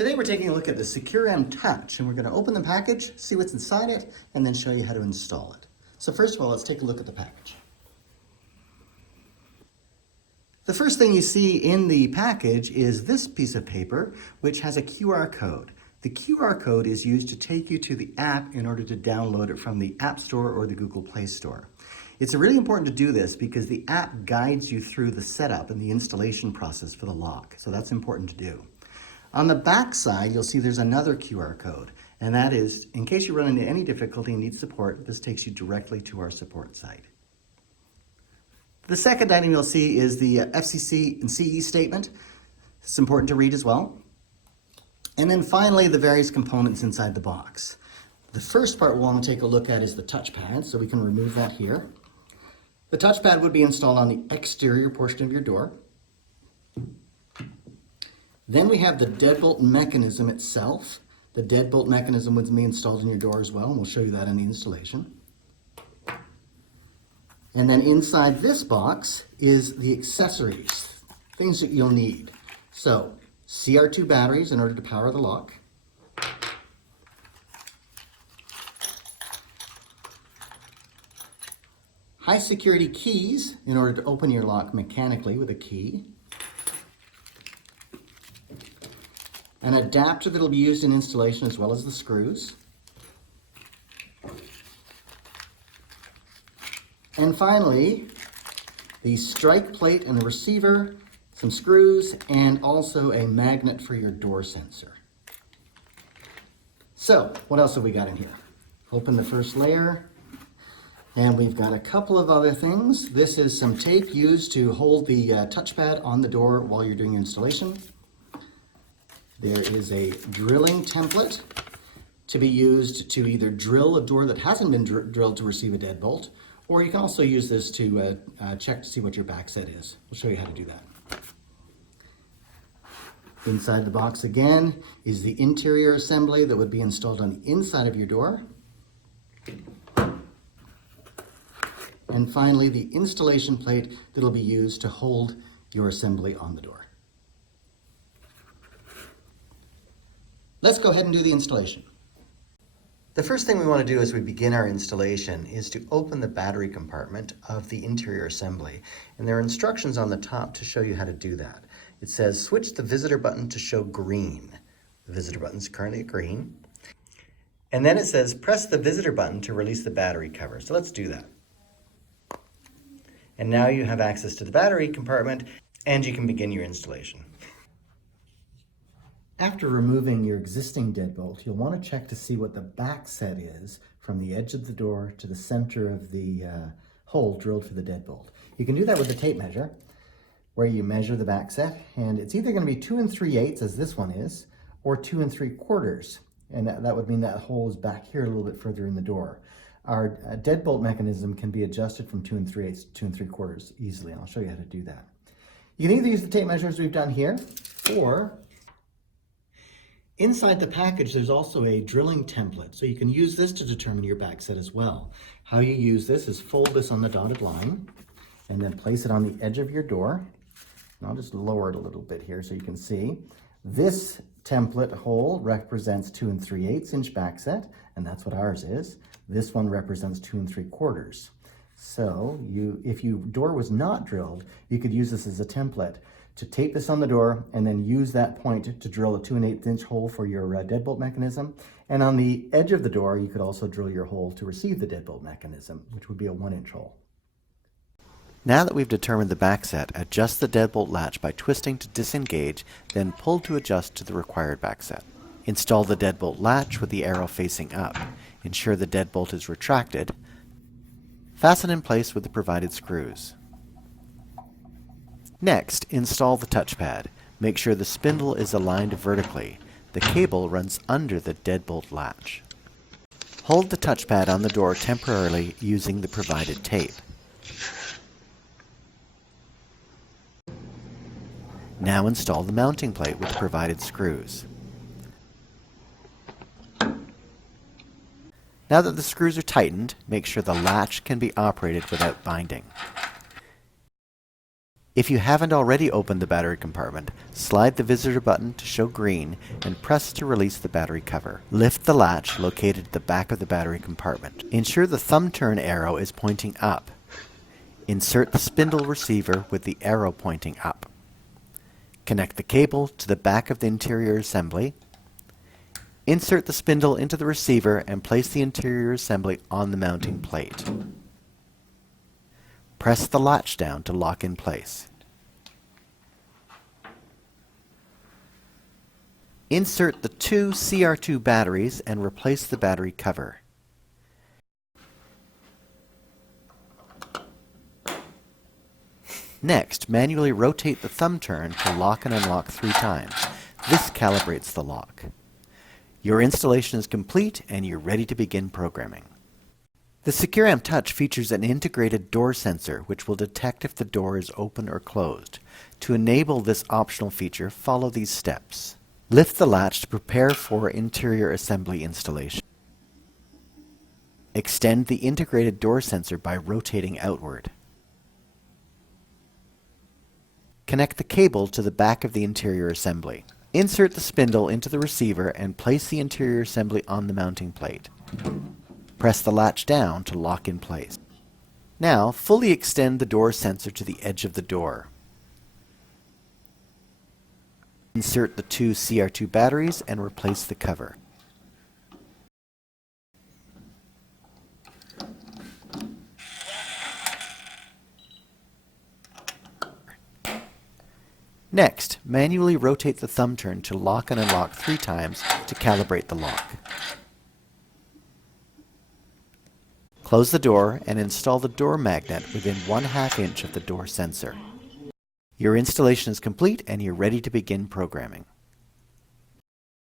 Today we're taking a look at the SECURAM Touch, and we're going to open the package, see what's inside it, and then show you how to install it. So first of all, let's take a look at the package. The first thing you see in the package is this piece of paper, which has a QR code. The QR code is used to take you to the app in order to download it from the App Store or the Google Play Store. It's really important to do this because the app guides you through the setup and the installation process for the lock, so that's important to do. On the back side, you'll see there's another QR code, and that is, in case you run into any difficulty and need support, this takes you directly to our support site. The second item you'll see is the FCC and CE statement. It's important to read as well. And then finally, the various components inside the box. The first part we'll want to take a look at is the touchpad, so we can remove that here. The touchpad would be installed on the exterior portion of your door. Then we have the deadbolt mechanism itself. The deadbolt mechanism would be installed in your door as well, and we'll show you that in the installation. And then inside this box is the accessories, things that you'll need. So, CR2 batteries in order to power the lock. High security keys in order to open your lock mechanically with a key. An adapter that will be used in installation as well as the screws. And finally, the strike plate and the receiver, some screws, and also a magnet for your door sensor. So, what else have we got in here? Open the first layer, and we've got a couple of other things. This is some tape used to hold the touchpad on the door while you're doing installation. There is a drilling template to be used to either drill a door that hasn't been drilled to receive a deadbolt, or you can also use this to check to see what your back set is. We'll show you how to do that. Inside the box again is the interior assembly that would be installed on the inside of your door. And finally, the installation plate that will be used to hold your assembly on the door. Let's go ahead and do the installation. The first thing we want to do as we begin our installation is to open the battery compartment of the interior assembly. And there are instructions on the top to show you how to do that. It says switch the visitor button to show green. The visitor button is currently at green. And then it says press the visitor button to release the battery cover. So let's do that. And now you have access to the battery compartment and you can begin your installation. After removing your existing deadbolt, you'll want to check to see what the back set is from the edge of the door to the center of the hole drilled for the deadbolt. You can do that with the tape measure, where you measure the back set, and it's either going to be 2 3/8, as this one is, or 2 3/4, and that would mean that hole is back here a little bit further in the door. Our deadbolt mechanism can be adjusted from 2 3/8 to 2 3/4 easily, and I'll show you how to do that. You can either use the tape measures we've done here, or inside the package, there's also a drilling template, so you can use this to determine your back set as well. How you use this is fold this on the dotted line, and then place it on the edge of your door. And I'll just lower it a little bit here so you can see. This template hole represents 2 3/8 inch back set, and that's what ours is. This one represents 2 3/4. So if your door was not drilled, you could use this as a template to tape this on the door and then use that point to drill a 2 1/8 inch hole for your deadbolt mechanism. And on the edge of the door, you could also drill your hole to receive the deadbolt mechanism, which would be a 1 inch hole. Now that we've determined the back set, adjust the deadbolt latch by twisting to disengage, then pull to adjust to the required back set. Install the deadbolt latch with the arrow facing up. Ensure the deadbolt is retracted. Fasten in place with the provided screws. Next, install the touchpad. Make sure the spindle is aligned vertically. The cable runs under the deadbolt latch. Hold the touchpad on the door temporarily using the provided tape. Now install the mounting plate with the provided screws. Now that the screws are tightened, make sure the latch can be operated without binding. If you haven't already opened the battery compartment, slide the visitor button to show green and press to release the battery cover. Lift the latch located at the back of the battery compartment. Ensure the thumb turn arrow is pointing up. Insert the spindle receiver with the arrow pointing up. Connect the cable to the back of the interior assembly. Insert the spindle into the receiver and place the interior assembly on the mounting plate. Press the latch down to lock in place. Insert the two CR2 batteries and replace the battery cover. Next, manually rotate the thumb turn to lock and unlock 3 times. This calibrates the lock. Your installation is complete and you're ready to begin programming. The SECURAM Touch features an integrated door sensor which will detect if the door is open or closed. To enable this optional feature, follow these steps. Lift the latch to prepare for interior assembly installation. Extend the integrated door sensor by rotating outward. Connect the cable to the back of the interior assembly. Insert the spindle into the receiver and place the interior assembly on the mounting plate. Press the latch down to lock in place. Now, fully extend the door sensor to the edge of the door. Insert the two CR2 batteries and replace the cover. Next, manually rotate the thumb turn to lock and unlock 3 times to calibrate the lock. Close the door and install the door magnet within 1/2 inch of the door sensor. Your installation is complete and you're ready to begin programming.